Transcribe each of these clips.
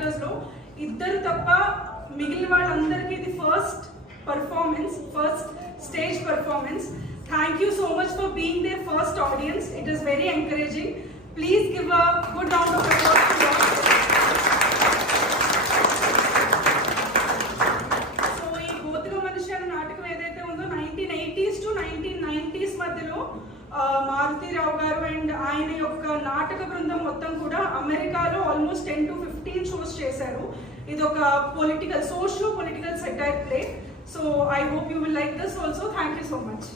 యాక్టర్స్లో ఇద్దరు తప్ప మిగిలిన వాళ్ళందరికీ ఇది first stage performance. Thank you so much for being their first audience. It is very encouraging. Please give a good round of applause to them. So, ఈ గోతుల మనిషి అనే నాటకం ఏదైతే ఉందో 1980s to 1990s మధ్యలో మారుతీరావు గారు అండ్ ఆయన యొక్క నాటక బృందం మొత్తం కూడా అమెరికాలో ఆల్మోస్ట్ 10 to 15 షోస్ చేశారు. ఇది ఒక socio-political satire play. So, I hope you will like this also. Thank you so much.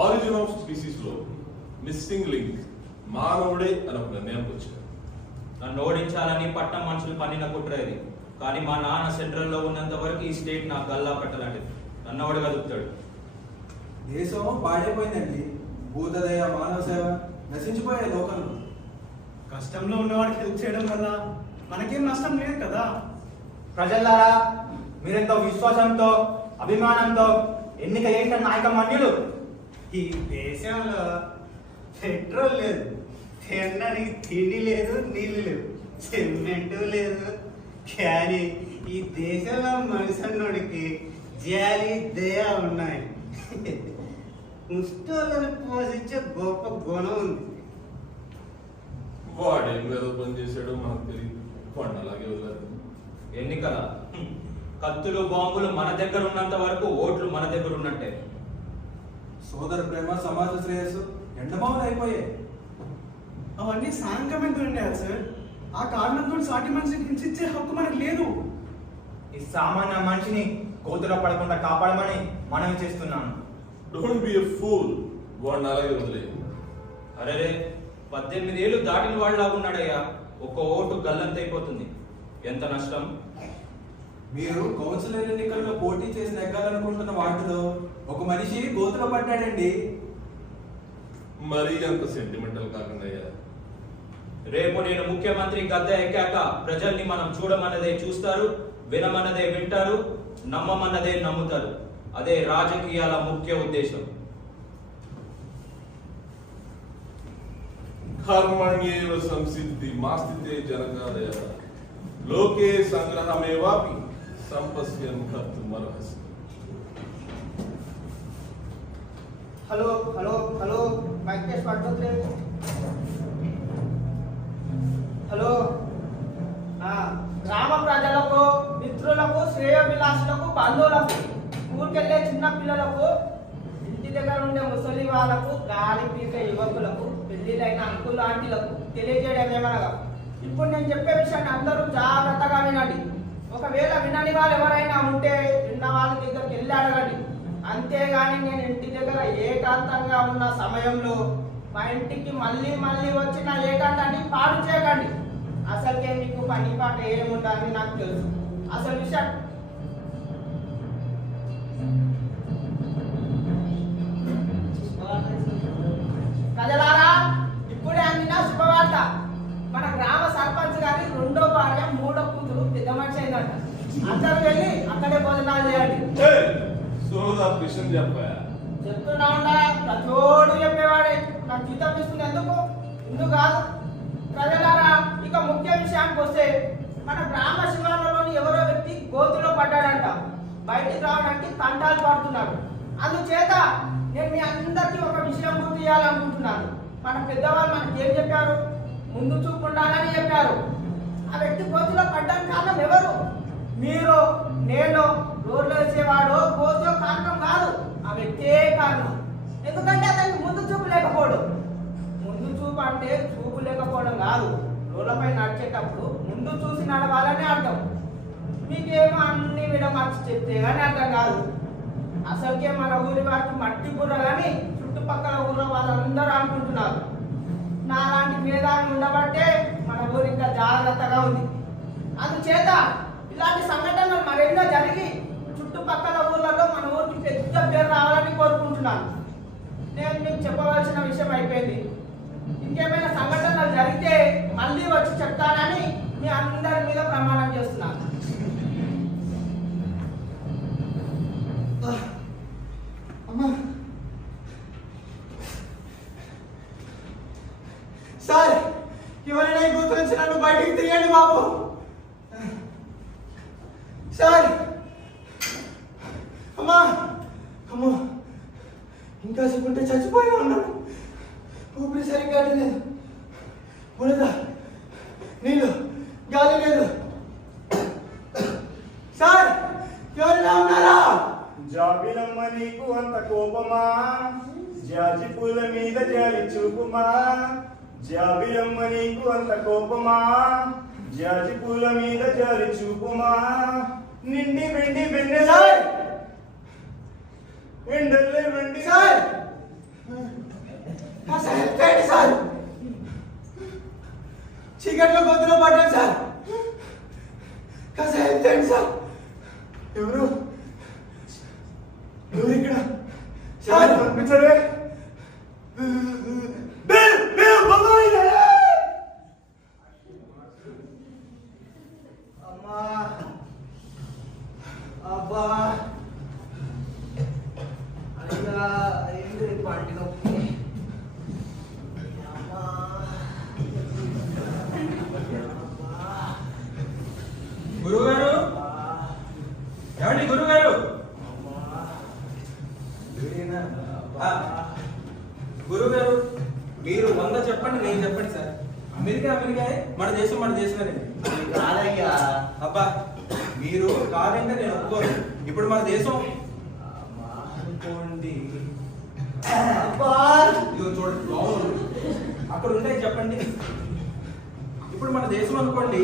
Origin of species లో మిస్సింగ్ లింక్ మానవుడే అని ఒక నిర్ణయానికి వచ్చారు. నన్ను ఓడించాలని పట్టం మనుషులు పన్నిన కుట్ర ఇది. కానీ మా నాన్న సెంట్రల్లో ఉన్నంత వరకు ఈ స్టేట్ నాకు గల్లా పట్టలాంటిది. నన్నోడు కదుపుతాడు. దేశం పాడైపోయిందండి. భూతదయ, మానవ సేవ నశించిపోయాయి లోకంలో. కష్టంలో ఉన్నవాడికి హెల్ప్ చేయడం వల్ల మనకేం నష్టం లేదు కదా. ప్రజలారా, మీరెంతో విశ్వాసంతో అభిమానంతో ఎన్నిక చేసిన నాయకమన్యులు. ఈ దేశంలో పెట్రోల్ లేదు, తినడానికి తిండి లేదు, నీళ్లు లేవు, సిమెంటు లేదు. కానీ ఈ దేశంలో మనుషున్నోడికి జాలి, దయ ఉన్నాయి. ముష్టోళ్ళని పోషించే గొప్ప గుణం ఉంది. వాడేం మీద పని చేశాడో మనకు తెలియదు. వాడిని అలాగే వదిలేదు. ఎన్నికల కత్తులు బాంబులు మన దగ్గర ఉన్నంత వరకు ఓట్లు మన దగ్గర ఉన్నట్టే. సోదర ప్రేమ, సమాజ శ్రేయస్సు ఎండమావులు అయిపోయాయి. అవన్నీ సాంఘికమైన ఉండాలి సార్. ఆ కారణంతో సాటి మనిషిని హింసించే హక్కు మనకు లేదు. ఈ సామాన్య మనిషిని కోతులో పడకుండా కాపాడమని మనవి చేస్తున్నాను. Don't be a fool. వాడిని అలాగే వదిలేదు. అరే 18 ఏళ్ళు దాటిన వాళ్ళలాగున్నాడయ్యా. ఒక్క ఓటు గల్లంతైపోతుంది. ఎంత నష్టం. మీరు కౌన్సిలర్ ఎన్నికల్లో పోటీ చేసి నెగ్గాలనుకుంటున్న వాటిలో ఒక మనిషి గోతులో పడ్డాడండి. మరీ అంత సెంటిమెంటల్ కాకుండా అయ్యా. రేపు నేను ముఖ్యమంత్రి గద్దె ఎక్కాక ప్రజల్ని మనం చూడమన్నదే చూస్తారు, వినమన్నదే వింటారు, నమ్మమన్నదే నమ్ముతారు. అదే రాజకీయాల ముఖ్య ఉద్దేశం. కర్మణ్యేవ సంసిద్ధి మాస్థితే జనకాదయ లోకే సంగ్రహమేవాపి సంపస్యన్ కర్తుమర్హసి. Hello hello hello, mike test పడుతుంది. హలో, గ్రామ ప్రజలకు, మిత్రులకు, శ్రేయోభిలాషులకు, బంధువులకు, ఊరికెళ్ళే చిన్న పిల్లలకు, ఇంటి దగ్గర ఉండే ముసలి వాళ్ళకు, గాలి పీకే యువకులకు, పెళ్లిలైన అంకుల్ ఆంటీలకు తెలియజేయడం ఏమనగా, ఇప్పుడు నేను చెప్పే విషయాన్ని అందరూ జాగ్రత్తగా వినండి. ఒకవేళ వినని వాళ్ళు ఎవరైనా ఉంటే విన్న వాళ్ళ దగ్గరికి వెళ్ళి అడగండి. అంతేగాని నేను ఇంటి దగ్గర ఏకాంతంగా ఉన్న సమయంలో మా ఇంటికి మళ్ళీ మళ్ళీ వచ్చిన ఏకాంతాన్ని పాడు చేయకండి. అసలుకే మీకు పని పాట ఏముండాలని నాకు తెలుసు. అసలు విషయం ప్రజలారా, ఇప్పుడే అందిన శుభవార్త. మన గ్రామ సర్పంచ్ గారి 2వ భార్య 3వ కూతురు పెద్ద మనిషి అయిందంట. అందరూ వెళ్ళి అక్కడే భోజనాలు చేయండి. చెప్తున్నా ఉండా, ప్రతోడు చెప్పేవాడే. నాకు జీతం తీసుకుని ఎందుకు కాదు. ప్రజలారా, ఇక ముఖ్య విషయానికి వస్తే, మన గ్రామ శివార్లలోని ఎవరో వ్యక్తి గోతులో పడ్డాడంట. బయటికి రావడానికి తంటాలు పడుతున్నాడు. అందుచేత నేను మీ అందరికీ ఒక విషయం గుర్తు చేయాలనుకుంటున్నాను. మన పెద్దవాళ్ళు మనకి ఏం చెప్పారు? ముందు చూపు ఉండాలని చెప్పారు. ఆ వ్యక్తి గోతులో పడ్డానికి కారణం ఎవరు? మీరు, నేను, రోడ్లో వేసేవాడు గోతులో కారణం కాదు. ఆ వ్యక్తే కారణం. ఎందుకంటే అతనికి ముందు చూపు లేకపోవడం. ముందు చూపు అంటే చూపు లేకపోవడం కాదు. రోడ్లపై నడిచేటప్పుడు ముందు చూసి నడవాలని అర్థం. మీకేమో అన్ని విడమర్చి చెప్తే కానీ అర్థం కాదు. అసలుకే మన ఊరి వారికి మట్టి బుర్రలని చుట్టుపక్కల ఊళ్ళో వాళ్ళందరూ అనుకుంటున్నారు. నాలాంటి మేధావి ఉండబట్టే మన ఊరు ఇంకా జాగ్రత్తగా ఉంది. అందుచేత ఇలాంటి సంఘటనలు మరెన్నో జరిగి చుట్టుపక్కల ఊర్లలో మన ఊరికి పెద్ద పేరు రావాలని కోరుకుంటున్నాను. నేను మీకు చెప్పవలసిన విషయం అయిపోయింది. ఇంకేమైనా సంఘటనలు జరిగితే మళ్ళీ వచ్చి చెప్తానని మీ అందరి మీద ప్రమాణం చేస్తున్నాను. అమ్మా సార్, ఎవరైనా ఈ బూత్ నుంచి నన్ను బయటికి తీయండి బాబు. సార్, అమ్మా అమ్మో, ఇంకా చెప్పుంటే చచ్చిపోయి ఉన్నాను. ఊపిరి సరిగ్గా లేదు, బురద, నీళ్ళు, గాలి లేదు. సార్, ఎవరైనా ఉన్నారా? జాబిలమ్మ నీకు అంత కోపమా, జాజి పూల మీద జాలి చూపుమా. జాబిలమ్మ నీకు అంత కోపమా, జాజి పూల మీద జాలి చూపుమా. నిండి వెండి వెన్నెల వెండల్లే వెండి సార్, సార్, చీకట్లో గొంతులో పడ్డాను సార్. కాస్త హెల్ప్ చేయండి సార్. ఎవరు ఇక్కడ? సార్ పంపించరే. అమ్మా, అబ్బా, అయ్యా, ఏంటి పంటి నొప్పి? అమ్మా, గురువుగారు, ఏమండి గురువుగారు? గురువుగారు, మీరు 100 చెప్పండి, నేను చెప్పండి సార్. అమెరికా మన దేశం దేశమే. కాదయ్యా. అబ్బా, మీరు కాదంటే నేను ఒప్పుకోను. ఇప్పుడు మన దేశం అనుకోండి. ఇదిగో చూడండి, లోపల అక్కడ ఉంటాయి చెప్పండి. ఇప్పుడు మన దేశం అనుకోండి,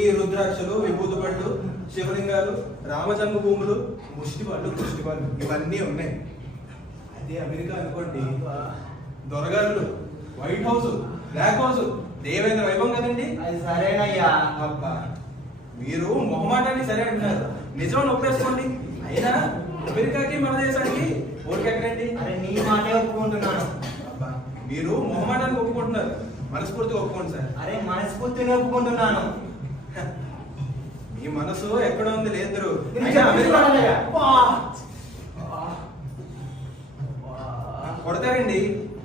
ఈ రుద్రాక్షలు, విభూతి పళ్ళు, శివలింగాలు, రామజన్మ భూములు, ముష్టివాళ్ళు, కుష్టివాళ్ళు ఇవన్నీ ఉన్నాయి. అదే అమెరికా అనుకోండి, దొరగారులు, white house, black house, Devendra వైభవం కదండి. అది సరేనయ్యా. అబ్బా, మీరు మొహమాటాన్ని సరే అంటున్నారు, నిజం ఒప్పేసుకోండి. అయినా అమెరికాకి మన దేశానికి ఓడికెక్కడండి. అరే, నీ మాటే ఒప్పుకుంటున్నాను. అబ్బా, మీరు మొహమాటాన్ని ఒప్పుకుంటున్నారు, మనస్ఫూర్తిగా ఒప్పుకోండి సార్. అరే, మనస్ఫూర్తిగా ఒప్పుకుంటున్నాను. మీ మనసు ఎక్కడ ఉంది లేదు. కొడతారండి,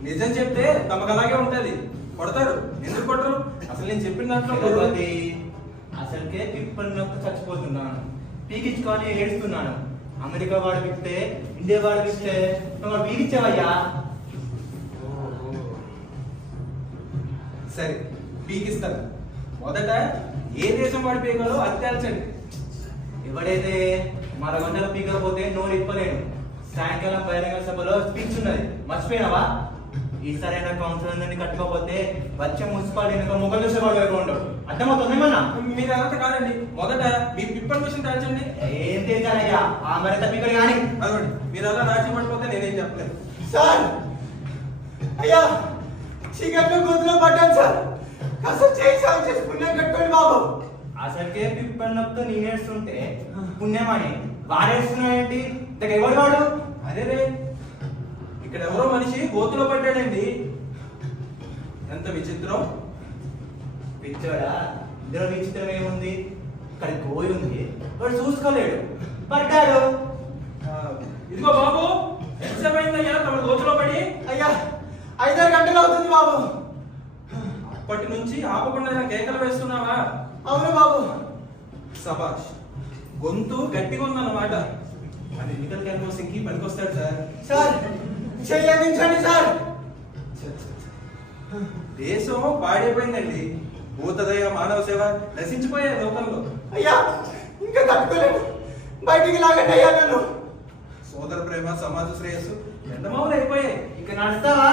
నిజం చెప్తే తమకు అలాగే ఉంటది. కొడతారు, ఎందుకు కొట్టరు? అసలు నేను చెప్పిన దాంట్లో అసలుకే తిప్పన్నప్పుడు చచ్చిపోతున్నాను, పీకించుకొని ఏడుస్తున్నాను. అమెరికా వాడు పిక్తే, ఇండియా వాడు పిక్తే నువ్వు పీకిచ్చావయ్యా. సరే, పీకిస్తాను. మొదట ఏ దేశం వాడి పీకలో అది తేల్చండి. ఎవడైతే మన గంటలు పీకపోతే నోరు ఇప్పలేను. సాయంకాలం బహిరంగ సభలో స్పీచ్ ఉన్నది, మర్చిపోయినావా? ఈసారైనా కౌన్సిల్ అందరినీ కట్టుకోకపోతే వచ్చే మున్సిపాలిటీ ఎన్నికలు ముఖం చూసే వాళ్ళు ఎక్కువ ఉండవు. అర్థమవుతుందేమన్నా? మీరు అదంతా కాదండి, మొదట మీ పిప్పల్ మిషన్ తేల్చండి. ఏం తెలిసానయ్యా, ఆ మరింత పీకడు కానీ. అదొండి, మీరు అలా రాజీ పడిపోతే నేనేం చెప్పలేదు. సార్, అయ్యా, చీకట్లో గొంతులో పడ్డాను సార్. కాస్త చేయి సాగు చేసి పుణ్యం కట్టుకోండి బాబు. అసలుకే పిప్పన్నప్పుడు నేనేస్తుంటే పుణ్యమని వాడేస్తున్నావు ఏంటి? ఎవడు వాడు? అరే రే, ఇక్కడ ఎవరో మనిషి గోతులో పడ్డాడండి. ఎంత విచిత్రం. పిచ్చోడా, ఇందులో విచిత్రం ఏముంది? ఇక్కడ గోయి ఉంది, వాడు చూసుకోలేడు, పడ్డాడు. ఇదిగో బాబు, ఎంతసేపు అయిందయ్యా తమ గోతులో పడి? అయ్యా, 5-6 గంటలు అవుతుంది బాబు. అప్పటి నుంచి ఆపకుండా కేకలు వేస్తున్నావా? అవును బాబు. సబాష్, గొంతు గట్టిగా ఉందన్నమాట. మన ఎన్నికల క్యాన్వాసింగ్కి పనికొస్తాడు సార్. సార్, చెయ్యించండి సార్. దేశం పాడైపోయిందండి. భూతదయ, మానవ సేవ నశించిపోయాయి లోకంలో. అయ్యా, ఇంకా తట్టుకోలేను, బయటికి లాగండి అయ్యా నన్ను. సోదర ప్రేమ, సమాజ శ్రేయస్సు ఎండమావులు అయిపోయాయి. ఇంకా నడుస్తావా?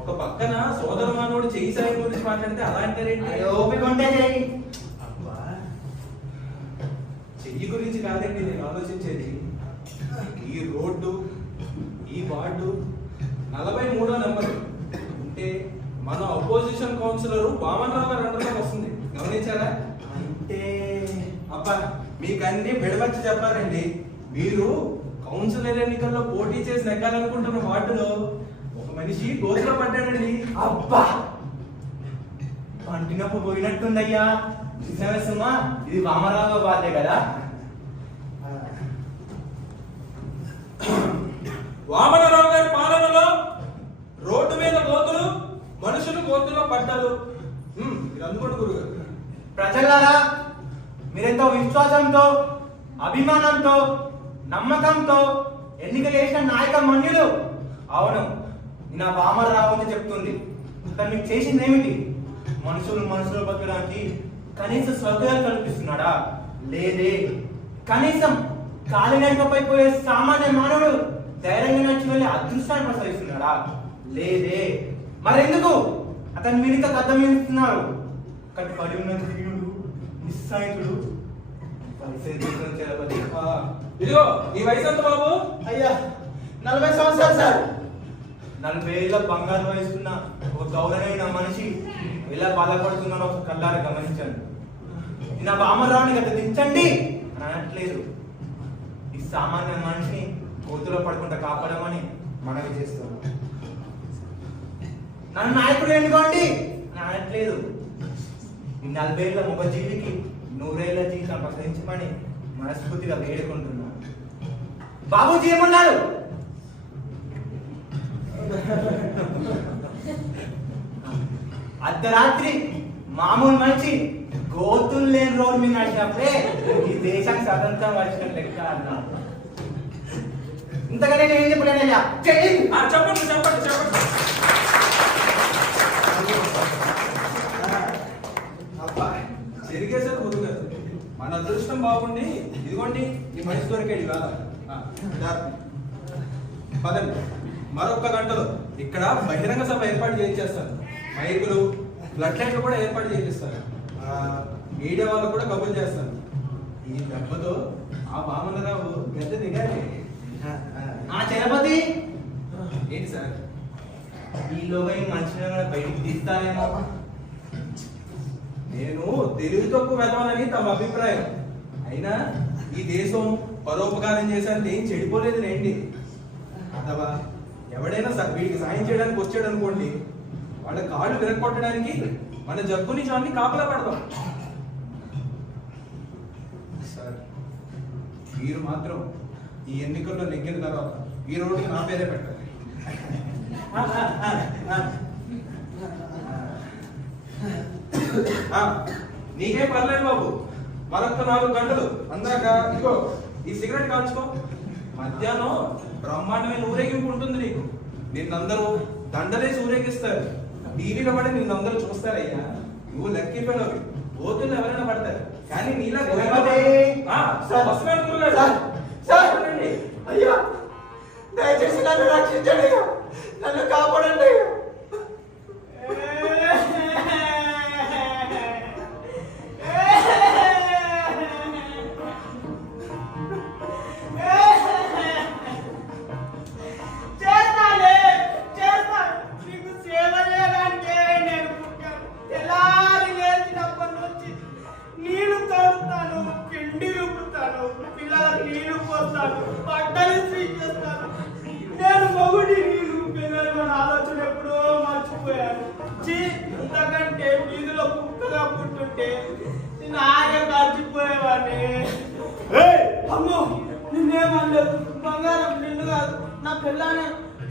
ఒక పక్కన సోదర మానవుడు చేయి సాయి గురించి మాట్లాడితే అలా అంటారేంటి? ఓపిక ఉంటే చెయ్యి. అబ్బా, చెయ్యి గురించి కాదండి నేను ఆలోచించేది. ఈ రోడ్డు, ఈ వార్డు 43వ నెంబర్ అంటే మన అపోజిషన్ కౌన్సిలర్ వామన్ రావు గారు అండర్లో వస్తుంది. గమనించారా? అంటే అబ్బా, మీకు అన్ని బెడమచ్చి చెప్పారండి. మీరు కౌన్సిలర్ ఎన్నికల్లో పోటీ చేసి నెగ్గాలనుకుంటున్న వార్డులో ఒక మనిషి గోతులో పడ్డాడండి. అబ్బా పంటినప్పు పోయినట్టుందయ్యా. నిజమే సుమా, ఇది వామరావు బాధే కదా. వామనరావు గారి పాలనలో రోడ్డు మీద గోతులు, మనుషులు గోతులో పడ్డారు. మీరు అందుకోండి గురుగారు. ప్రజలారా, మీరెంతో విశ్వాసంతో, అభిమానంతో, నమ్మకంతో ఎన్నిక చేసిన నాయక మన్యులు. అవును, నా వామరావు అని చెప్తుంది. తను మీకు చేసింది ఏమిటి? మనుషులు బతకడానికి కనీస సౌకర్యాలు కల్పిస్తున్నాడా? లేదే. కనీసం కాలినడకపై పోయే సామాన్య మానవుడు ధైర్యంగా నడిచి వెళ్ళి అదృష్టాన్ని ప్రసాదిస్తున్నాడా? లేదే. మరెందుకు అతను మీరిక కథమిస్తున్నారు? అక్కడ పడి ఉన్న దిగుడు నిస్సాయితుడు ఇదిగో నీ వయసు ఎంత బాబు? అయ్యా 40 సంవత్సరాలు సార్. 40 ఏళ్ళ బంగారు వయసున్న ఒక గౌరవమైన మనిషి ఎలా బాధపడుతున్నారో ఒక కళ్ళారా గమనించండి. నా వామరావుని గత దించండి అని అనట్లేదు. ఈ సామాన్య మనిషిని కోతులో పడకుండా కాపాడమని మనవి చేస్తున్నాం. నన్ను నాయకుడు ఎన్నుకోండి అని అనట్లేదు. ఈ 40 ఏళ్ళ ఒక జీవికి 100 ఏళ్ళ జీవితం ప్రసరించమని మనస్ఫూర్తిగా వేడుకుంటున్నాను. బాబూజీ ఏమన్నారు? అర్ధరాత్రి మామూలు మనిషి గోతులు లేని రోడ్డు మీద నడిచినప్పుడే ఈ దేశానికి స్వతంత్రం వచ్చిన లెక్క అన్నారు. ఇంతగా నేను ఏం చెప్పలేనయ్యా. చెప్పండి చెప్పండి చెప్పండి. అబ్బా చెరిగేసారు గురుగారు. మన అదృష్టం బాగుండి ఇదిగోండి ఈ మనిషి దొరికాడు ఇవాళ. పదండి, మరొక గంటలో ఇక్కడ బహిరంగ సభ ఏర్పాటు చేయించేస్తాను. మైకులు, బ్లడ్ లైట్లు కూడా ఏర్పాటు చేయిస్తారు. మీడియా వాళ్ళు కూడా కబుర్లు చేస్తాను. ఈ దెబ్బతో ఆ వామనరావు గద్దె దిగాలి. ఆ చలపతి ఏంటి సార్? ఈలోగా ఈ మనుషులను బయటికి తీస్తారేమో. నేను తెలివి తక్కువ వెదవనని తమ అభిప్రాయం. అయినా ఈ దేశం పరోపకారం చేశానికి ఏం చెడిపోలేదు లేండి. అథవా ఎవడైనా వీడికి సాయం చేయడానికి వచ్చాడు అనుకోండి, వాళ్ళ కాళ్ళు విరగొట్టడానికి మన జగ్గుని చాన్ని కాపలా పడదాం. సార్, మీరు మాత్రం ఈ ఎన్నికల్లో నెగ్గిన తర్వాత ఈ రోడ్డుకి నా పేరే పెట్టాలి. నీకేం పర్లేదు బాబు. మరొక 4 గంటలు అందాక ఇగో ఈ సిగరెట్ కాల్చుకో. మధ్యాహ్నం బ్రహ్మాండమైన ఊరేగింపు ఉంటుంది నీకు. నిన్నందరూ దండలేసి ఊరేగిస్తారు. టీవీలో పడి నిన్నందరూ చూస్తారయ్యా. నువ్వు లెక్కిపోయినవి ఓతులు ఎవరైనా పడతారు, కానీ నీలా అయ్యా దయచేసి నన్ను రక్షించండి, నన్ను కాపాడండి. ఇంతకంటే వీధిలో కుక్కగా పుట్టుంటే నాయ గడిచిపోయేవాడిని. అమ్మో, నిన్నేమనలేదు. బంగారం నిన్ను కాదు, నా పిల్లానే.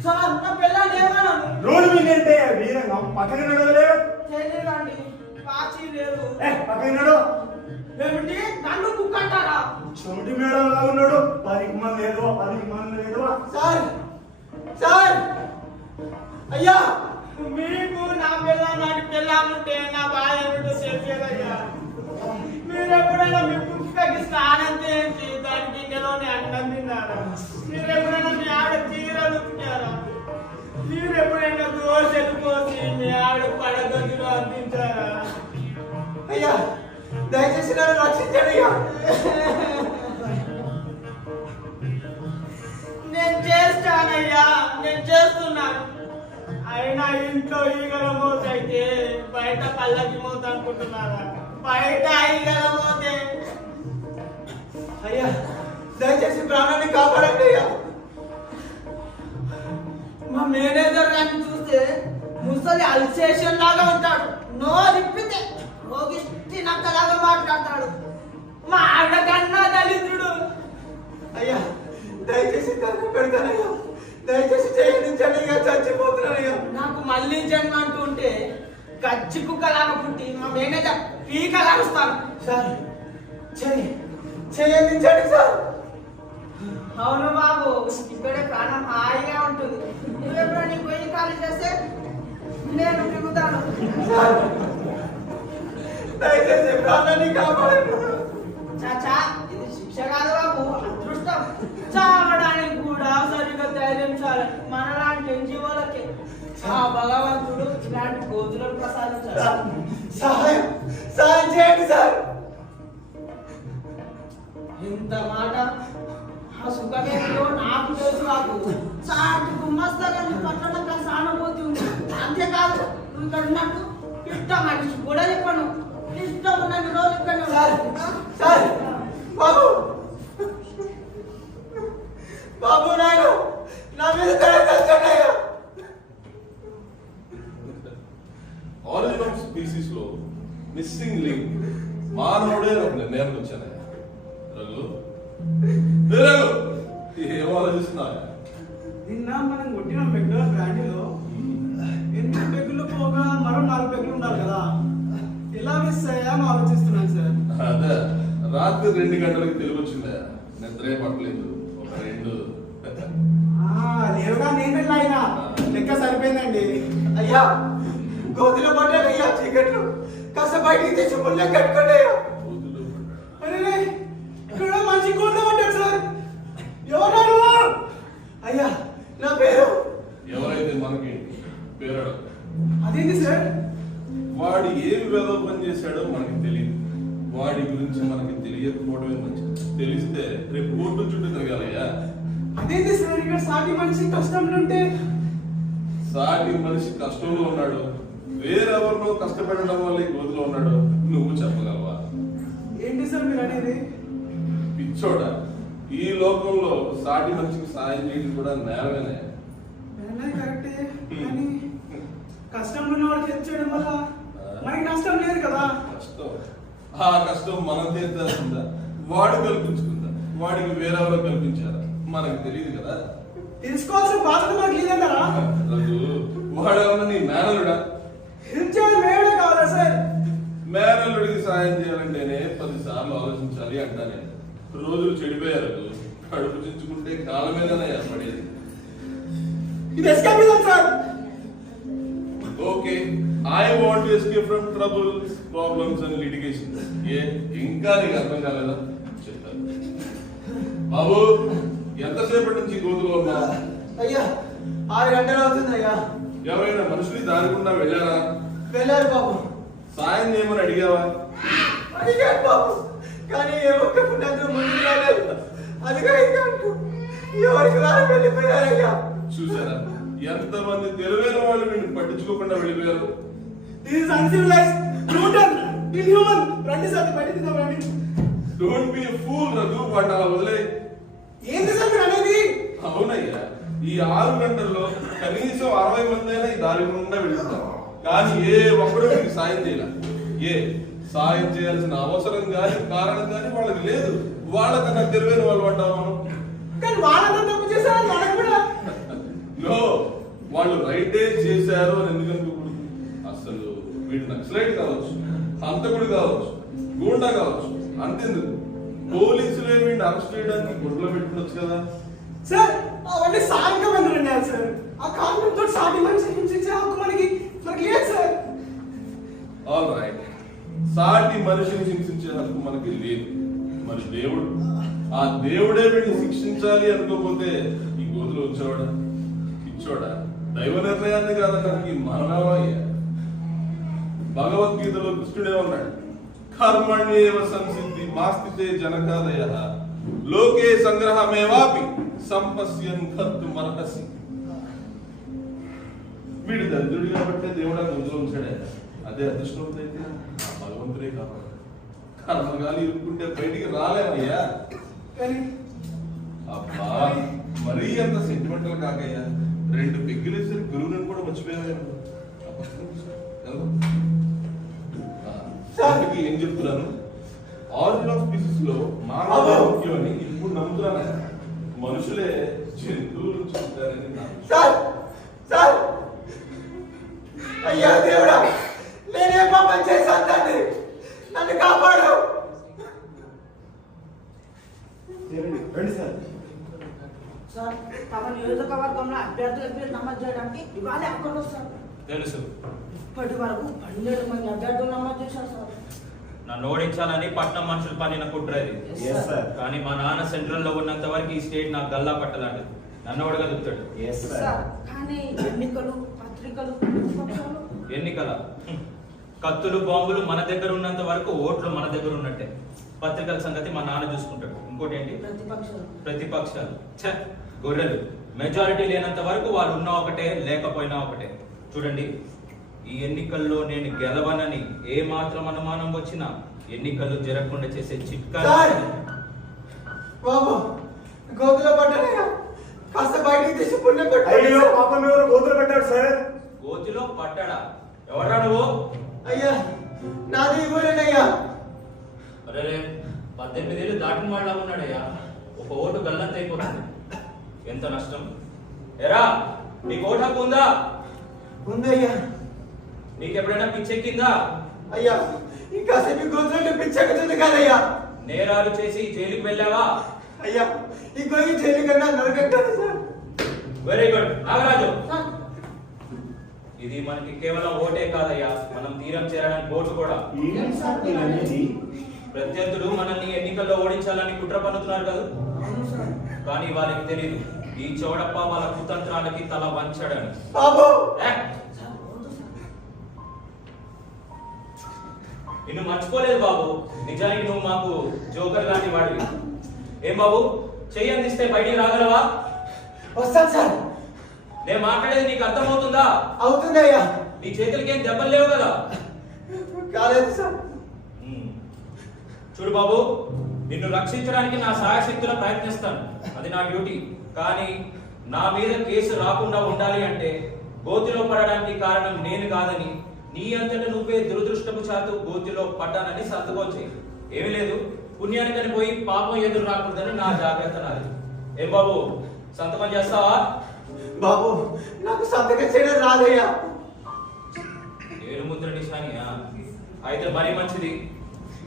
సార్, నా పిల్లాన్ని ఏమన్నాను? రోడ్డు మీద అంటే వీరంగా పక్కన నడవలేవు. తెలియదండి, కాచి లేదు. పక్కన నడు. ఏమిటి నన్ను కుక్క అంటారా? చెమటి మేడం లాగున్నాడు. 10 మంది లేదు, 10 మంది లేదు. సార్ సార్ అయ్యా, మీకు నా పిల్ల నాటి పిల్లముంటే నా బాధ ఏమిటో తెలిసేదయ్యా. మీరు ఎప్పుడైనా మీ కుక్కకి స్నానం చేయించి దానికి గిన్నెలోనే అన్నం తిన్నారా? మీరు ఎప్పుడైనా మీ ఆవిడ చీరలు ఉతికారా? మీరు ఎప్పుడైనా దోశలు పోసి మీ ఆవిడ పడగదిలో అందించారా? అయ్యా దయచేసి నన్ను రక్షించండి. నేను చేస్తానయ్యా, నేను చేస్తున్నాను. అయినా ఇంట్లో ఈగల మోత అయితే బయట పల్లకి మోత అనుకుంటున్నారా? బయట ఈగల మోతే. అయ్యా దయచేసి ప్రాణాన్ని కాపాడండి. అయ్యా మా మేనేజర్ గారిని చూస్తే ముసలి అల్సేషన్ లాగా ఉంటాడు. నో రిప్పితే రోగిష్టి నక్కలాగా మాట్లాడతాడు. మా ఆవిడ కన్నా దళితుడు. అయ్యా దయచేసి దండం పెడతానయ్యా, దయచేసి చేయించండి, ఇక చచ్చిపోతున్నానయ్యా. నాకు మళ్ళీ జన్మ అంటూ ఉంటే గచ్చి కుక్కలాగా పుట్టి మా మేనేజర్ పీకలాగుస్తాను. సార్ చేయించండి సార్. అవును బాబు, ఇక్కడే ప్రాణం హాయిగా ఉంటుంది. నువ్వెప్పుడో నీ పొయ్యి ఖాళీ చేస్తే నేను తిరుగుతాను. సార్ దయచేసి ప్రాణాన్ని కాపాడండి. చాచా, ఇది శిక్ష కాదు బాబు, అదృష్టం. చావడానికి కూడా సరిగ్గా ధైర్యం చాలు మనలాంటి ఎన్జిఓలకి. ఆ భగవంతుడు ఇలాంటి కోతులను ప్రసాదించాడు. సహాయం చేయండి సార్. ఇంత మాట ఆ సుఖమేంటో నాకు తెలుసు బాబు. చాటు గుమ్మస్తగా నీ పట్ల నాకు సానుభూతి ఉంది. అంతేకాదు నువ్వు ఇక్కడ ఉన్నట్టు ఇష్టం మనిషి కూడా చెప్పను. ఇష్టం ఉన్నది రోజు ఇక్కడ సార్ బాబు బాబు నాయన నా మీద దయచేయండి. ఆరిజిన్ ఆఫ్ స్పీసీస్ లో మిస్సింగ్ లింక్ మానవుడే ఒక నిర్ణయానికి వచ్చానయ్యా. రఘు రఘు ఏం ఆలోచిస్తున్నాయా? నిన్న మనం కొట్టిన మెక్డోనల్డ్ బ్రాండీలో 8 పెగ్గులు పోగా మరో 4 పెగ్గులు ఉండాలి కదా, ఎలా మిస్ అయ్యామో ఆలోచిస్తున్నాను సార్. అదే రాత్రి 2 గంటలకు తెలివి వచ్చిందయ్యా, నిద్రే పట్టలేదు. ఒక 2 లేవుగా నేను అయినా లెక్క సరిపోయిందండి. అయ్యా గోతులో పడ్డాడు అయ్యా, చీకట్లు కాస్త బయటికి తెచ్చి ముళ్ళ కట్టుకోండి అయ్యా. అరే ఇక్కడ మంచి కోట్లో పడ్డాడు సార్. ఎవరు? అయ్యా నా పేరు. ఎవరైతే మనకి పేరడు, అదేంటి సార్? వాడు ఏమి వేదో పని చేశాడో మనకి తెలియదు. వాడి గురించి మనకి తెలియకపోవడమే మంచిది. తెలిస్తే రేపు కోర్టు చుట్టూ తిరగాలయ్యా. అదేంటి సార్, ఇక్కడ సాటి మనిషి కష్టంలో ఉంటే సాటి మనిషి కష్టంలో ఉన్నాడు, వేరెవరినో కష్టపెట్టడం వల్ల ఈ గోతులో ఉన్నాడు, నువ్వు చెప్పగలవా? ఏంటి సార్ మీరు అనేది? పిచ్చోడా, ఈ లోకంలో సాటి మనిషికి సాయం చేయడం కూడా నేరమేనే. కరెక్టే, కానీ కష్టంలో ఉన్న వాడికి హెల్ప్ చేయడం వల్ల మనకి నష్టం లేదు కదా. కష్టం, ఆ కష్టం మనం తీర్చాల్సిందా, వాడు కల్పించుకుందా, వాడికి వేరెవరో కల్పించారా మనకు తెలియదు కదా. తెలుసుకోవాల్సిన బాధ్యత మనకి లేదంటారా? రఘు, వాడేమన్నా నీ మేనలుడా? హెల్ప్ చేయడం మేమే కావాలా సార్? మేనల్లుడికి సాయం చేయాలంటేనే 10 సార్లు ఆలోచించాలి అంటా నేను. రోజులు చెడిపోయారు, కడుపు చించుకుంటే కాలమేదనే ఏర్పడేది. ఇది escape sir. Okay, I want to escape from troubles, problems and litigation. ఇంకా నీకు అర్థం కాలేదా? చెప్తాను బాబు, ఎంతసేపటి నుంచి గోతులో ఉన్నా? అయ్యా 6 గంటలు అవుతుంది అయ్యా. ఎవరైనా మనుషులు దారి గుండా వెళ్ళారా? వెళ్ళారు బాబు. సాయం చేయమని అడిగావా? అడిగారు బాబు, కానీ ఏ ఒక్క పుణ్యాత్మ ముందుకు రాలేదు. అదిగా ఇంకా ఎవరికి వారు వెళ్ళిపోయారయ్యా. చూసారా ఎంతమంది తెలివైన వాళ్ళు వీడిని పట్టించుకోకుండా వెళ్ళిపోయారు. This is uncivilized, brutal, inhuman. రండి సార్, బయట రండి. Don't be a fool Raghu, వాడిని అలా వదిలే. ఏంటి సార్ మీరు అనేది? అవునయ్యా, ఈ 6 గంటల్లో కనీసం 60 మంది అయినా ఈ దారి గుండా వెళ్తారు, కానీ ఏ ఒక్కడు వీడికి సాయం చేయాలి. సాయం చేయాల్సిన అవసరం కానీ కారణం కానీ వాళ్ళకి లేదు. వాళ్ళకన్నా తెలివైన వాళ్ళు అంటాం మనం. కానీ వాళ్ళంతా తప్పు చేశారు, మనకు కూడా. నో, వాళ్ళు రైటే చేశారు అని ఎందుకు అనుకోకూడదు? అసలు వీడు నక్సలైట్ కావచ్చు, హంతకుడు కావచ్చు, గూండా కావచ్చు, అంతెందుకు పోలీసులే వీడిని అరెస్ట్ చేయడానికి గుడ్లో పెట్టుకోవచ్చు కదా. సార్ అవన్నీ సాంఘికమైన నిర్ణయాలు సార్. ఆ కారణంతో సాటి మనిషి హింసించే హక్కు మనకి లేదు సార్. ఆల్ రైట్, సాటి మనిషిని హింసించే హక్కు మనకి లేదు. మరి దేవుడు, ఆ దేవుడే వీడిని శిక్షించాలి అనుకోకపోతే ఈ గోతులో ఉంచేవాడా? ఇచ్చోడా? దైవ నిర్ణయాన్ని కాదనడానికి మనమేమయ్యా? భగవద్గీతలో కృష్ణుడే ఉన్నాడు, కర్మణ్యేవ సంసిద్ధి మాస్తితే జనకాదయః లోకే సంగ్రహమేవాపి సంపశ్యన్ కర్తుమర్హసి. వీడు దరిద్రుడు కాబట్టి దేవుడా గొంతులో ఉంచాడే, అదే అదృష్టం అయితే భగవంతుడే కాపాడు. కర్మగాలి ఇరుక్కుంటే బయటికి రాలేమయ్యా. కానీ అబ్బా, మరీ అంత సెంటిమెంటల్ కాకయ్యా. 2 పెగ్గులేసి గురువుని కూడా మర్చిపోయాను. ఏం చెప్తున్నాను, ఆరిజిన్ ఆఫ్ స్పీసీస్ లో మానవ ముఖ్యం అని ఇప్పుడు నమ్ముతున్నాను. మనుషులే జంతువులు చూస్తారని సార్ సార్ అయ్యా దేవుడా, నేనే పాపం చేశాను తండ్రి, నన్ను కాపాడు. రండి సార్. సార్ తమ నియోజకవర్గంలో అభ్యర్థుల పేరు నమోదు చేయడానికి ఇవాళ అక్కడ వస్తారు. తెలుసు, ఇప్పటి వరకు 12 మంది అభ్యర్థులు నమోదు చేశారు సార్. నన్ను ఓడించాలని పట్నం మనుషులు పనిన కుట్రది. కానీ మా నాన్న సెంట్రల్ లో ఉన్నంత వరకు ఈ స్టేట్ నాకు గల్లా పట్టలాంటి. నన్ను ఓడగలుగుతాడు. సార్ కానీ ఎన్నికలు పత్రికలు ఎన్నికల కత్తులు బాంబులు మన దగ్గర ఉన్నంత వరకు ఓట్లు మన దగ్గర ఉన్నట్టే. పత్రికల సంగతి మా నాన్న చూసుకుంటాడు. ఇంకోటి ఏంటి, ప్రతిపక్షాలు గొర్రెలు. మెజారిటీ లేనంత వరకు వాళ్ళు ఉన్నా ఒకటే, లేకపోయినా ఒకటే. చూడండి, ఈ ఎన్నికల్లో నేను గెలవనని ఏ మాత్రం అనుమానం వచ్చినా ఎన్నికలు జరగకుండా చేసే చిట్కా. బాబు గోతులో పడ్డానయ్యా, కాస్త బయటికి తీసి పుణ్యం అయ్యో పాపం ఎవరు గోతులు పెట్టాడు సార్. గోతిలో పడ్డాడా? ఎవరా నువ్వు? అయ్యా నాది ఊరేనయ్యా. అరే 18 ఏళ్ళు దాటిన వాళ్ళ ఉన్నాడయ్యా. ఒక ఓటు గల్లంత అయిపోతుంది. ఎంత నష్టం. ఎరా, నీకు ఓటు హక్కు ఉందా? ఉందయ్యా. నీకెప్పుడైనా పిచ్చెక్కిందా? అయ్యా ఇంకాసేపు గోతులంటే పిచ్చెక్కుతుంది కదయ్యా. నేరాలు చేసి జైలుకి వెళ్ళావా? అయ్యా ఇంకో ఈ జైలు కన్నా నరకంటాను సార్. Very good Nagaraju. ఇది మనకి కేవలం ఓటే కాదయ్యా, మనం తీరం చేరడానికి ఓటు కూడా. ప్రత్యర్థులు మనల్ని ఎన్నికల్లో ఓడించాలని కుట్ర పన్నుతున్నారు కదా. కానీ వాళ్ళకి తెలియదు ఈ చౌడప్ప వాళ్ళ కుతంత్రాలకి తల వంచడని. నిన్ను మర్చిపోలేదు బాబు. నిజానికి నువ్వు మాకు జోకర్ లాంటి వాడివి. ఏం బాబు, చెయ్యి అందిస్తే బయటికి రాగలవా? వస్తాను సార్. నేను మాట్లాడేది నీకు అర్థమవుతుందా? అవుతుందయ్యా. నీ చేతులకి ఏం దెబ్బలు లేవు కదా? కాలేదు సార్. చూడు బాబు, నిన్ను రక్షించడానికి నా సహాయశక్తుల ప్రయత్నిస్తాను, అది నా డ్యూటీ. కానీ నా మీద కేసు రాకుండా ఉండాలి అంటే గోతిలో పడడానికి కారణం నేను కాదని, నీ అంతటా నువ్వే దురదృష్టపు చాతు గోతిలో పడ్డానని సంతకం చేయి. ఏమీ లేదు, పుణ్యానికని పోయి పాపం ఎదురు రాకూడదని నా జాగ్రత్త నాది. ఏం బాబు, సంతకం చేస్తావా? బాబు నాకు సంతకం చేయడం రాదయ్యా. ఏడు ముద్ర నిశానియా? అయితే మరీ మంచిది.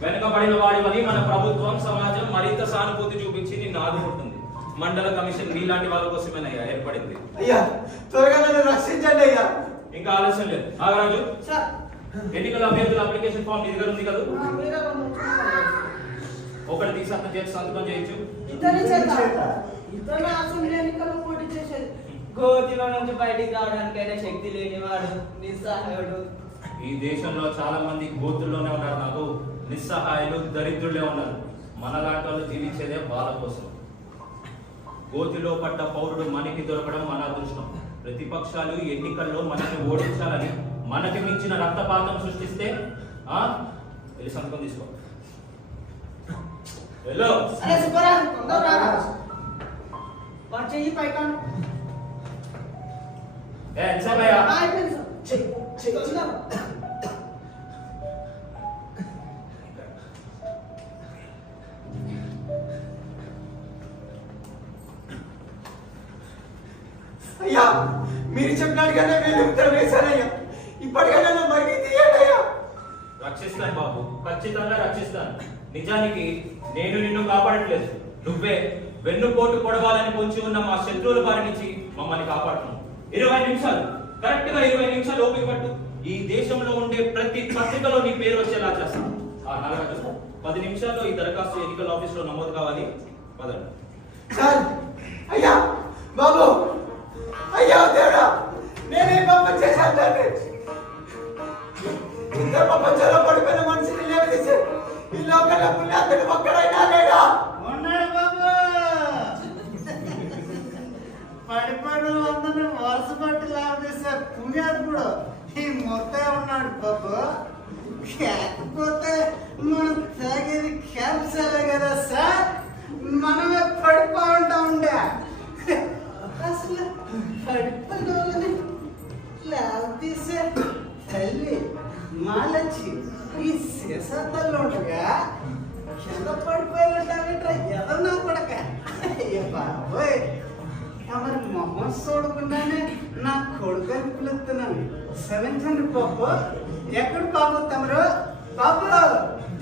వెనుకబడిన వాడివని మన ప్రభుత్వం సమాజం మరింత సానుభూతి చూపించి నిన్ను ఆదుకుంటుంది. మండల కమిషన్ మీలాంటి వాళ్ళ కోసమేనయ్యా ఏర్పడింది. అయ్యా త్వరగా నన్ను రక్షించండి అయ్యా. ఇంకా ఆలస్యం లేదు. నాగరాజు, ఎన్నికల అభ్యర్థుల అప్లికేషన్ ఫామ్ నీ దగ్గర ఉంది కదా? ఒకటి తీసి అతను చేసి సంతకం చేయొచ్చు. అసెంబ్లీ ఎన్నికల్లో పోటీ చేసేది. గోతిలో నుంచి బయటికి రావడానికైనా శక్తి లేనివాడు, నిస్సహాయుడు. ఈ దేశంలో చాలా మంది గోతుల్లోనే ఉన్నారు. నాకు నిస్సహాయులు, దరిద్రులే ఉన్నారు. మనలాంటి వాళ్ళు జీవించేదే వాళ్ళ కోసం. గోతిలో పడ్డ పౌరుడు మనకి దొరకడం మన అదృష్టం. ప్రతిపక్షాలు ఎన్నికల్లో మనల్ని ఓడించాలని మనకి మించిన రక్తపాతం సృష్టిస్తే వెళ్ళి సంతకం తీసుకో. వెళ్ళు. చెయ్యి పైకాను. ఎంతసేపయ్యా? అయ్యా మీరు చెప్పినట్టుగానే నేను ఉత్తరం వేశానయ్యా. ఇప్పటికైనా నా బయటికి తీయండి అయ్యా. రక్షిస్తాను బాబు, ఖచ్చితంగా రక్షిస్తాను. నిజానికి నేను నిన్ను కాపాడట్లేదు, నువ్వే వెన్నుపోటు పొడవాలని పొంచి ఉన్న మా శత్రువుల బారి నుంచి మమ్మల్ని కాపాడుతున్నావు. 20 నిమిషాలు, కరెక్ట్ గా 20 నిమిషాలు ఓపిక పట్టు. ఈ దేశంలో ఉండే ప్రతి పత్రికలో నీ పేరు వచ్చేలా చేస్తాను. నాగరాజు, 10 నిమిషాల్లో ఈ దరఖాస్తు ఎన్నికల ఆఫీస్ లో నమోదు కావాలి. పదండి. సార్ అయ్యా, బాబు, అయ్యా దేవుడా, నేనే పాపం చేశాను తండ్రి. ఇంత ప్రపంచంలో పడిపోయిన మనిషిని లేవదీసి ఈ లోకంలో పుణ్యాత్తుడు ఒక్కడైనా లేడా? ఉన్నాడు బాబు. పడిపోయిన అందరినీ వరుస పట్టి లాభేసే పుణ్యాత్ముడు ఈ మొత్తం ఉన్నాడు బాబు. కాకపోతే మనం తాగేది క్యాప్సలే కదా సార్, మనమే పడిపో ఉంటా ఉండే. అసలు పడిపోయిన వాళ్ళని తీసే తల్లి మాలచ్చి ఈ శేషాతల్లో ఉండగా కింద పడిపోయినట్ట ఎదన్నా కొడక బాబోయ్ మరి మొహం చూడకుండానే నా కొడుకని పిలుస్తున్నాను. క్షమించండి పాపు. ఎక్కడ పాపు తమరు? పాపు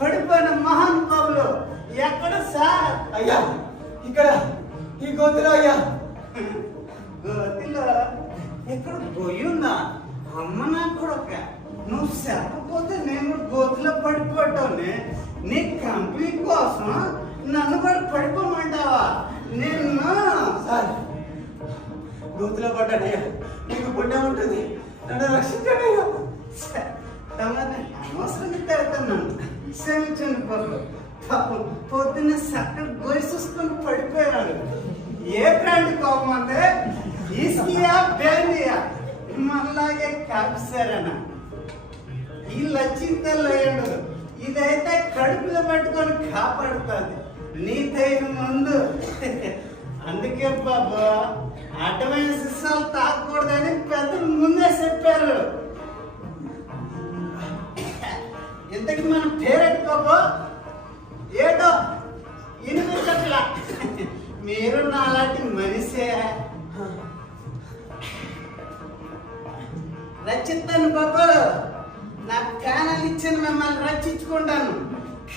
పడిపోయిన మహాన్ బాబులు ఎక్కడ సార్? అయ్యా ఇక్కడ ఈ గోతులో అయ్యా. గోతిలో ఎక్కడ పోయిందా? అమ్మ నా కొడుక, నువ్వు చెప్పకపోతే నేను గోతులో పడిపోవటంని నీ కంపెనీ కోసం నన్ను కూడా పడిపోమంటావా? నిన్ను సార్ గోతులో పడ్డానయ్యా, నీకు పుణ్యం ఉంటుంది, నన్ను రక్షించండి అయ్యా. తమని అనవసరంగా తిడుతున్నాను. క్షమించండి బాబు. పాపం పొద్దున్న చక్కగా గొయ్యి చూసుకొని పడిపోయాడు. ఏ బ్రాండ్ కోపం అంటే ఈస్కియా బ్రాండియా మళ్ళాగే కాపిస్తారన్న. ఈ లచ్చింతలేడు ఇదైతే కడుపులో పెట్టుకొని కాపాడుతుంది. నీతైన ముందు అందుకే బాబా అడ్డమైన శిష్యాలు తాకూడదని పెద్దలు ముందే చెప్పారు. ఇంతకి మన పేరెంట్ బాబు ఏటో వినిపించట్లా. మీరు నాలాంటి మనిషే. రచిస్తాను బాబు. నా ప్యానల్ ఇచ్చిన మిమ్మల్ని రచించుకుంటాను.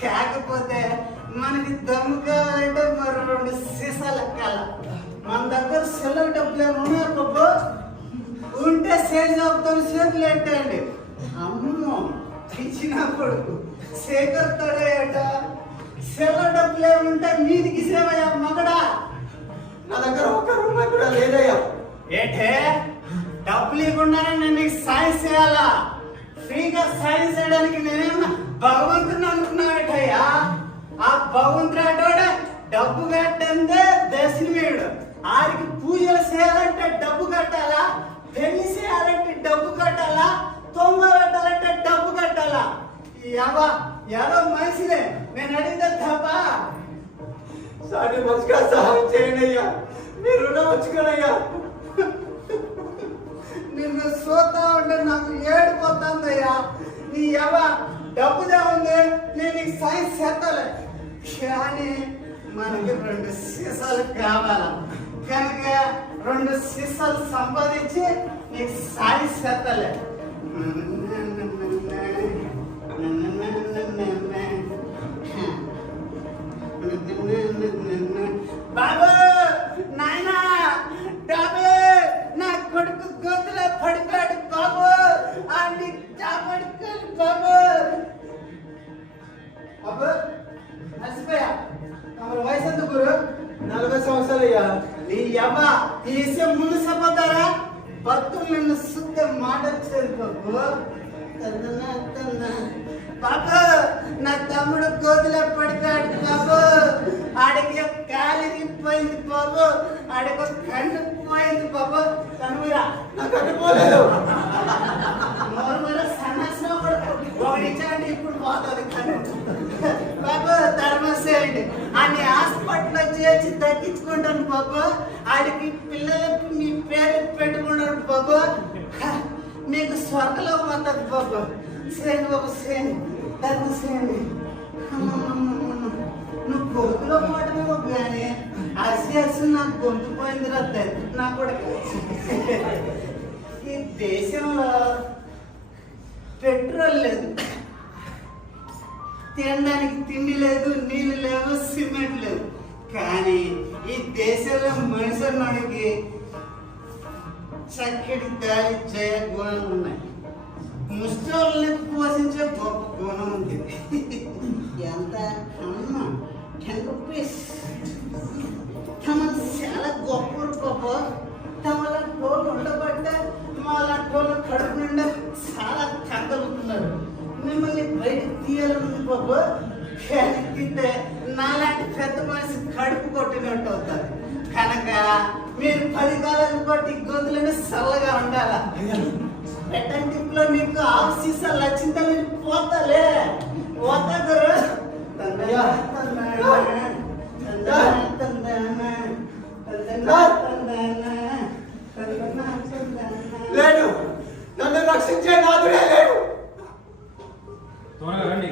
కాకపోతే మనకి దమ్ము కావాలంటే మరో 2 సీసాలు ఎక్కాల. మన దగ్గర సెలవు డబ్బులు ఏమి ఉన్నాయి బాబు? ఉంటే సేల్ చెప్తాను, చేతులు ఎట్టండి. అమ్మో ఇచ్చిన కొడుకు సేకర్తాడేట. సెలవు డబ్బులు ఏమి ఉంటే మీదికి సేవయ్యా మగడా. నా దగ్గర ₹1 కూడా లేదయ్యా. ఏటే డబ్బులు ఇవ్వకుండానే నేను నీకు సాయం చేయాలా? ఫ్రీగా సాయం చేయడానికి నేనేమన్నా భగవంతుని అనుకున్నాడయ్యా? ఆ భగవంతుడు డబ్బు కట్టందే దశమీయుడు. ఆడికి పూజలు చేయాలంటే డబ్బు కట్టాలా? పెళ్లి చేయాలంటే డబ్బు కట్టాలా? తొంగ పెట్టాలంటే డబ్బు కట్టాలా? ఏదో మనిషినే నేను అడిగితే తప్ప. సాటి మంచిగా సహాయం చేయండి అయ్యా, మీరు రుణం వచ్చుకోనయ్యా. నిన్ను చూస్తా ఉంటే నాకు ఏడిపోతుందయ్యా. నీ డబ్బుదే ఉంది, నేను నీకు సాయం చేస్తాలే. కానీ మనకి 2 సీసాలు కావాలా కనుక 2 సీసాలు సంపాదించి నీకు సాయం చేస్తాలే. బాబు నాయనా డబ్బు నా కొడుకు గోతులో పడిపోయాడు బాబు. అన్ని చాపడుకోండి బాబు. బాబు నచ్చిపోయా. మన వయసు ఎంత గురు? 40 సంవత్సరాలయ్యా. నీ ఈ విషయం ముందు చెప్పతారా? భక్తులు నిన్ను శుద్ధ మాట వచ్చేది బాబు. బాబు నా తమ్ముడు గోతులో పడిపోయాడు బాబు. ఆడికి కాలి పోయింది బాబు, ఆడికి కండు పోయింది బాబు. కనుమరా నా కట్టుకోలేదు. సన్నాసం ఒకటించండి, ఇప్పుడు పోతుంది కను. బాబు ధర్మసేయండి. అన్ని హాస్పిటల్లో చేర్చి తగ్గించుకుంటాను బాబు. ఆడికి పిల్లలకి మీ పేరు పెట్టుకున్నాడు బాబు. మీకు స్వర్గలో పోతుంది బాబు. సేయండి బాబు, సేయండి, ధర్మసేయండి. నువ్వు గొంతులో పోవటమేమో కానీ అసి నాకు గొంతు పోయింది రద్దు నా కూడా. ఈ దేశంలో పెట్రోల్ లేదు, తినడానికి తిండి లేదు, నీళ్ళు లేవు, సిమెంట్ లేదు. కానీ ఈ దేశంలో మనిషి మనకి చక్కటి గాలి జయ గుణాలు ఉన్నాయి. ముష్టిని పోషించే గొప్ప గుణం ఉంది. ఎంత అమ్మ 10 రూపీస్. తమ చాలా గొప్ప గొప్ప తమల టోలు ఉండబట్టే వాళ్ళ టోలు కడుపు నిండా చాలా కందలుతున్నారు. మిమ్మల్ని బయటకు తీయాలని బాబు. తింటే నాలాంటి పెద్ద మనిషి కడుపు కొట్టినట్టు అవుతుంది. కనుక మీరు 10 కాలాలు బట్టి గొంతులని చల్లగా ఉండాలా. రిటర్న్ టిప్ లో నీకు ఆఫీసా లచ్చిందని పోతలే పోతారు. రక్షించే నాదుడే లేడు. త్వరగా రండి.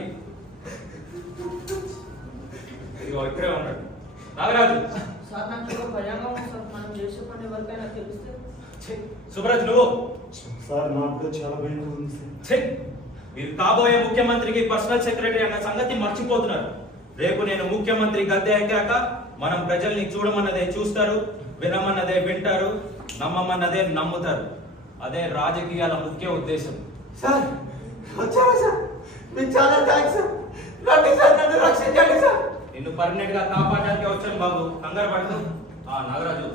ఇదిగో ఇక్కడే ఉన్నాడు నాగరాజు. సార్ నాకు ఏదో భయంగా ఉంది సార్. మనం చేసే పని ఎవరికైనా తెలిస్తే. సుబ్రాజ్ నువ్వు. సార్ నాకు కూడా చాలా భయంగా ఉంది సార్. ఛీ! మీరు కాబోయే ముఖ్యమంత్రికి పర్సనల్ సెక్రటరీ అన్న సంగతి మర్చిపోతున్నారు. రేపు నేను ముఖ్యమంత్రి గద్దె ఎక్కాక మనం ప్రజల్ని చూడమన్నదే చూస్తారు, వినమన్నదే వింటారు, నమ్మమన్నదే నమ్ముతారు. అదే రాజకీయాల ముఖ్య ఉద్దేశం. సార్ వచ్చారా సార్? మీకు చాలా థ్యాంక్స్ సార్. రండి సార్, నన్ను రక్షించండి సార్. నిన్ను పర్మనెంట్ గా కాపాడడానికి వచ్చాను బాబు, కంగారు పడుతూ. నాగరాజు,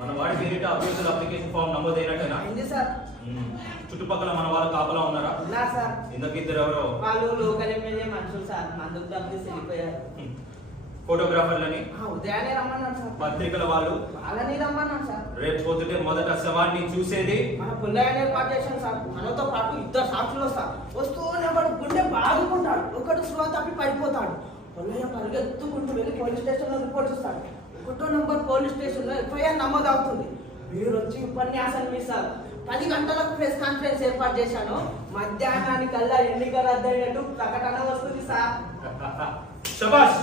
మన వాడి పేరిట అభ్యర్థుల అప్లికేషన్ ఫామ్ నమోదైనట్టేనా? అయింది సార్. చుట్టుపక్కల మన వాళ్ళు కాపలా ఉన్నారా? ఉన్నారు సార్. ఇందకిద్దరు ఎవరో వాళ్ళు లోకల్ ఎమ్మెల్యే మనుషులు సార్. మందుకు తప్పితే వెళ్ళిపోయారు. ఫోటోగ్రాఫర్లని, ఉదయాన్నే రమ్మన్నాడు సార్. పత్రికల వాళ్ళు వాళ్ళని రమ్మన్నాడు సార్. రేపు పొద్దుటే మొదట శవాన్ని చూసేది మన పుల్లయ్యని ఏర్పాటు చేశాం సార్. మనతో పాటు ఇద్దరు సాక్షులు వస్తారు. వస్తూనే వాడు గుండె బాదుకుంటాడు. ఒకడు స్పృహ తప్పి పడిపోతాడు. పుల్లయ్య పరిగెత్తుకుంటూ వెళ్ళి పోలీస్ స్టేషన్లో రిపోర్ట్ ఇస్తాడు. 1వ నంబర్ పోలీస్ స్టేషన్లో ఎఫ్ఐఆర్ నమోదు అవుతుంది. మీరు వచ్చి ఉపన్యాసం ఇస్తారు. 10 గంటలకు ప్రెస్ కాన్ఫరెన్స్ ఏర్పాటు చేశాను. మధ్యాహ్నానికల్లా ఎన్నికలు రద్దయినట్టు ప్రకటన వస్తుంది సార్. శబాష్.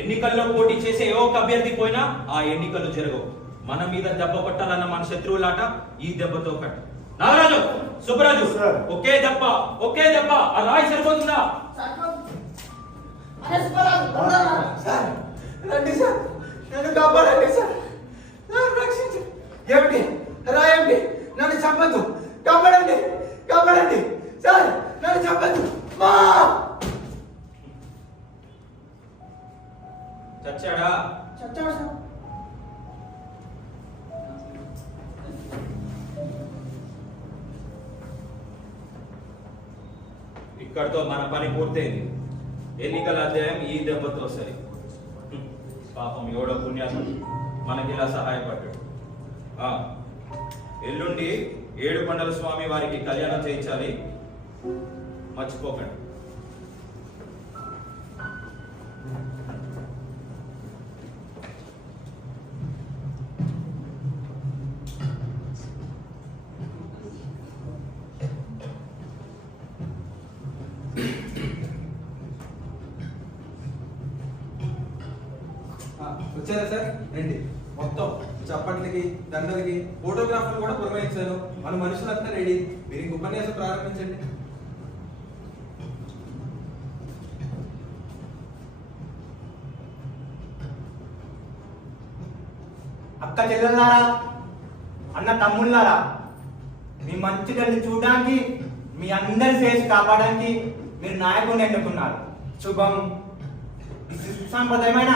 ఎన్నికల్లో పోటీ చేసే ఏ ఒక్క అభ్యర్థి పోయినా ఆ ఎన్నికలు జరగవు. మన మీద దెబ్బ కొట్టాలన్న మన శత్రువులాట ఈ దెబ్బతో కట్ట. నాగరాజు, సుబ్బరాజు, ఒకే దెబ్బ, ఒకే దెబ్బ. ఆ రాయి సరిపోతుందా? సార్ రండి సార్, నన్ను కాపాడండి సార్. నన్ను రక్షించండి. ఏమిటి రాయండి, నన్ను చంపద్దు. కాపాడండి, కాపాడండి సార్, నన్ను చంపద్దు. మా చచ్చాడా? చచ్చాడు సార్. ఇక్కడితో మన పని పూర్తయింది. ఎన్నికల అధ్యాయం ఈ దెబ్బతో సరి. పాపం ఎవడో పుణ్యాత్ముడు మనకి ఇలా సహాయపడ్డాడు. ఎల్లుండి 7 కొండల స్వామి వారికి కళ్యాణం చేయించాలి, మర్చిపోకండి. వచ్చారా సార్? రండి. మొత్తం చప్పట్లకి, దండలకి, ఫోటోగ్రాఫర్లు కూడా పురమాయించాను. మన మనుషులంతా రెడీ. మీరు ఇంక ఉపన్యాసం ప్రారంభించండి. అక్క చెల్లెల్లారా, అన్న తమ్ముళ్ళారా, మీ మంచిదని చూడడానికి, మీ అందరి చేసి కాపాడడానికి మీరు నాయకుడిని ఎన్నుకున్నారు. శుభం. సంప్రదాయమైన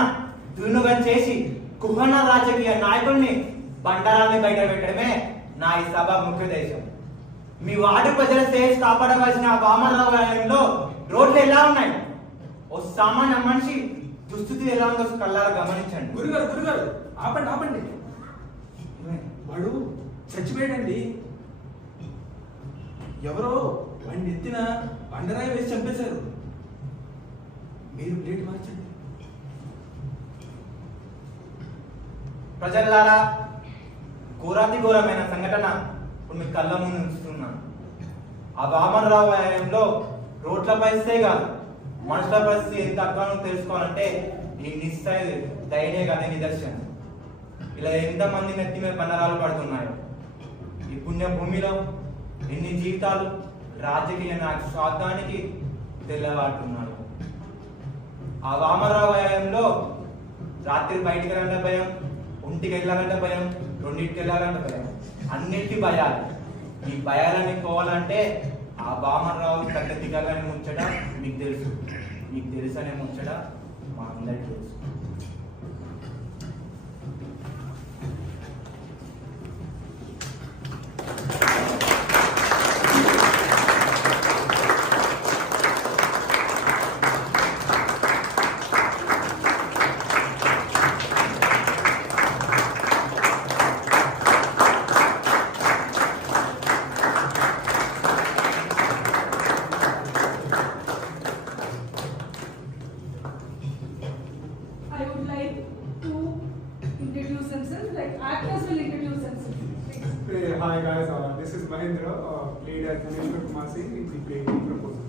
దున్నుగా చేసి కుహన రాజకీయ నాయకుడిని బండారాన్ని బయట పెట్టడమే నా ఈ సభ ముఖ్య ఉద్దేశం. మీ వార్డు ప్రజల చేసి కాపాడవలసిన వామనరావు ఆలయంలో రోడ్లు ఎలా ఉన్నాయి? ఓ సామాన్య మనిషి దుస్థితి ఎలా ఉందో కళ్ళారా గమనించండి. గురుగారు ఆపండి, ఆపండి. వాడు చచ్చిపోయాడండి. ఎవరో వాడిని ఎత్తిన బండరాయి వేసి చంపేశారు. మీరు ప్లేట్ మార్చండి. ప్రజలారా, ఘోరాతి ఘోరమైన సంఘటన ఇప్పుడు మీ కళ్ళ ముందు ఉంచుతున్నాను. ఆ వామనరావు ఆలయంలో రోడ్ల పరిస్థితే కాదు, మనుషుల పరిస్థితి ఎంత అక్కడో తెలుసుకోవాలంటే ఈ నిశ్చయ దయనే కదా నిదర్శనం. ఇలా ఎంతమంది నెత్తి మీద బండరాలు పడుతున్నాయో. ఈ పుణ్య భూమిలో ఎన్ని జీవితాలు రాజకీయ స్వార్థానికి తెల్లవాడుతున్నారు. ఆ వామనరావు ఆలయంలో రాత్రి బయటికి వెళ్ళాలంటే భయం, ఒంటికి వెళ్ళాలంటే భయం, 2ంటికి వెళ్ళాలంటే భయం, అన్నిటి భయాలు. ఈ భయాలని పోవాలంటే ఆ వామనరావు కట్ట దిగాలని ముచ్చట మీకు తెలుసు. మీకు తెలుసనే ముచ్చట మా అందరికీ తెలుసు. I would like to introduce themselves, like actors will introduce themselves. Please. hi guys, this is Mahindra, played as Dinesh Kumasi in the play Proposal.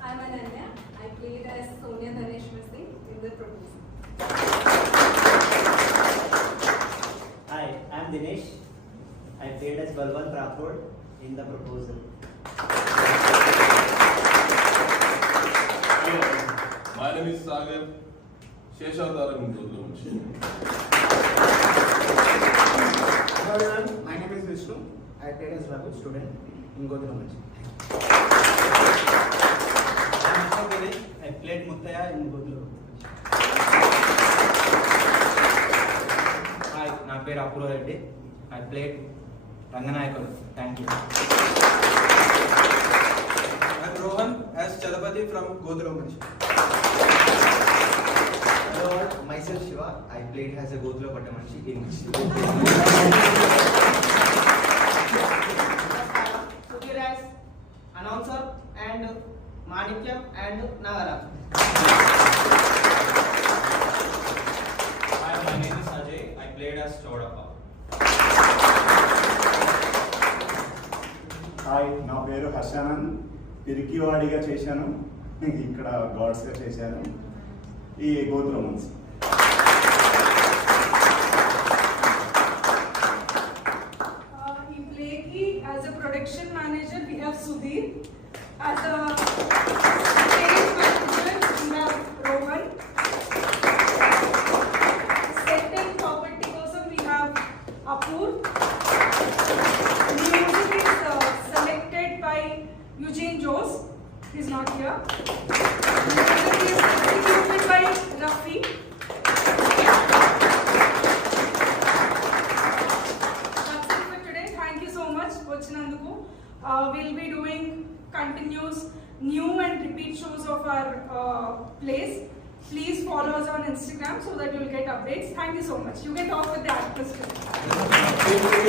I'm Ananya. I played as Sonia Dhaneshwar in the Proposal. Hi, I'm Dinesh. I played as Balwant Rathod in The Proposal. Hello, my name is Sagar. Sheshavatar in Godhra Manchi. Hello everyone, my name is Vishnu. I played as Raghu, student in Godhra Manchi. I'm Ashok Ganesh. I played Muttaya in Godhra. Hi, నా పేరు Apoorva Reddy. I played Ranganayakudu. Thank you. I'm Rohan as Chalapati from Godhra Manchi. Hello all, myself Shiva. I played as a Godhra Patamanchi in Sudhir as announcer and Manikyam and Nagaraj. Hi, my name is Ajay. I played as Chodappa. Hi, నా పేరు హర్షానంద్. పిరికివాడిగా చేశాను, ఇక్కడ గాడ్స్గా చేశాను ఈ గోత్ర మంచి. In Playki, as a production manager, we have Sudhir. As a stage manager, we have Rohan. Set and property person, we have Apur. Music is selected by Eugene Jose. He's not here. Music is executed by Rafi. That's it for today. Thank you so much, Vachinanduku. We'll be doing continuous new and repeat shows of our plays. Please follow us on Instagram so that you'll get updates. Thank you so much. You can talk with the actors today.